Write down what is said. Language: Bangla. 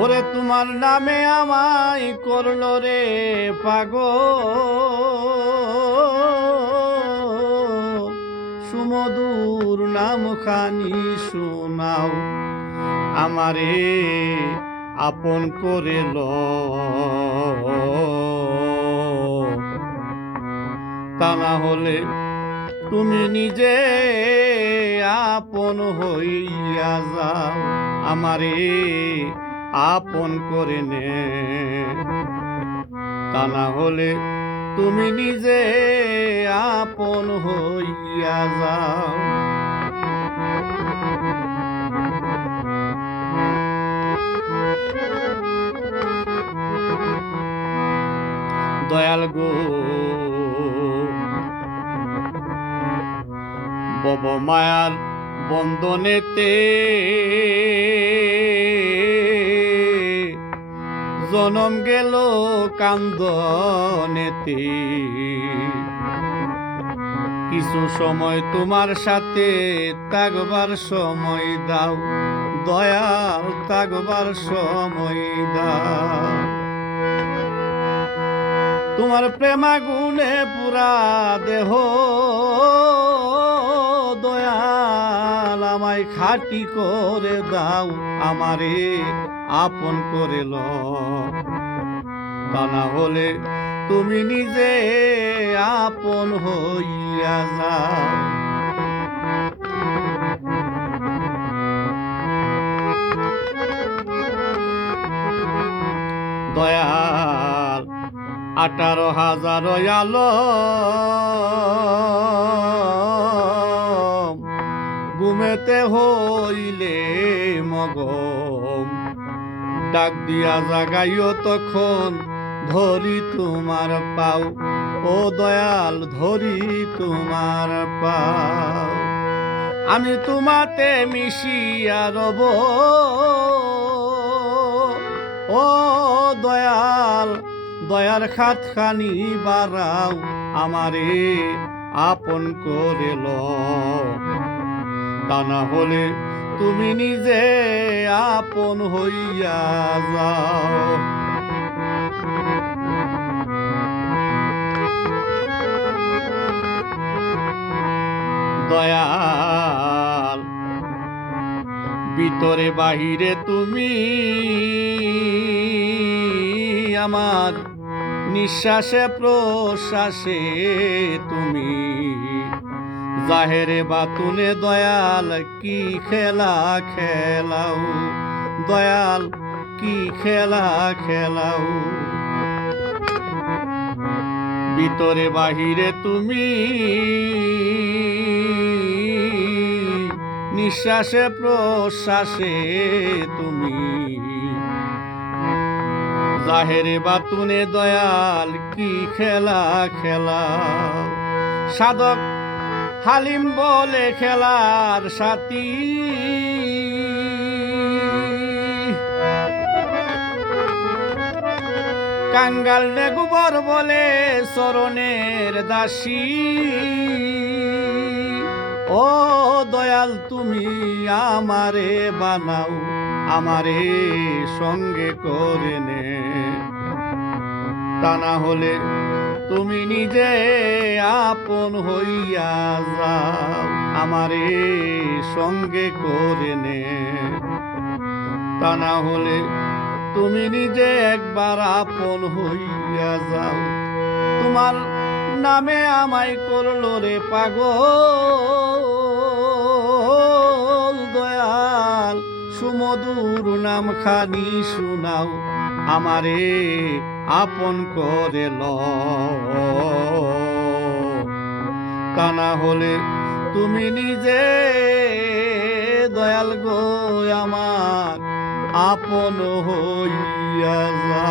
ওরে তোমার নামে আমায় করল রে পাগ সুমধুর নাম খানি শোনাও, আমারে আপন করে ল। তা না হলে তুমি নিজে আপন হইয়া যাও, আমারে আপন করে নে। তা না হলে তুমি নিজে আপন হইয়া যাও। দয়াল গো, বব মায়ার বন্দনেতে জনম গেল কান্দনেতে। কিছু সময় তোমার সাথে তাগবার সময় দাও, দয়াল তাগবার সময় দাও। তোমার প্রেমাগুনে পুরা দেহ আমায় খাটি করে দাও, আমারে আপন করে ল। না হলে তুমি নিজে আপন হইয়া যাও। দয়াল, আঠারো হাজার আলো। ঘুমেতে হইলে মগম। ডাক দিয়া জাগাইও তখন ধরি তোমার পাও, ও দয়াল ধরি তোমার পাও। আমি তোমাতে মিশিয়া রব, ও দয়াল দয়ার খাতখানি বাড়াও, আমারে আপন করে ল তা না হলে তুমি নিজে আপন হইয়া যাও। দয়াল, ভিতরে বাহিরে তুমি আমার নিঃশ্বাসে প্রশ্বাসে তুমি জাহেরে বাতুনে দয়াল কি খেলা খেলাও? দয়াল কি খেলা খেলাও? ভিতরে বাহিরে তুমি নিঃশ্বাসে প্রশ্বাসে তুমি। জাহেরে বাতুনে দয়াল কি খেলা খেলা সাধক হালিম বলে খেলার সাথী। কাঙ্গাল নেগুবর বলে চরণের দাসী। ও দয়াল, তুমি আমারে বানাও, আমারে সঙ্গে করে নে। তা না হলে তুমি নিজে আপন হইয়া যাও, আমারে সঙ্গে করে নে। তা না হলে তুমি নিজে একবার আপন হইয়া যাও। তোমার নামে আমায় করল রে পাগল, দয়াল, সুমধুর নাম খানি শুনাও, আমারে আপন করে ল। কানা হলে তুমি নিজে দয়াল গো আমার আপন হইয়া যা।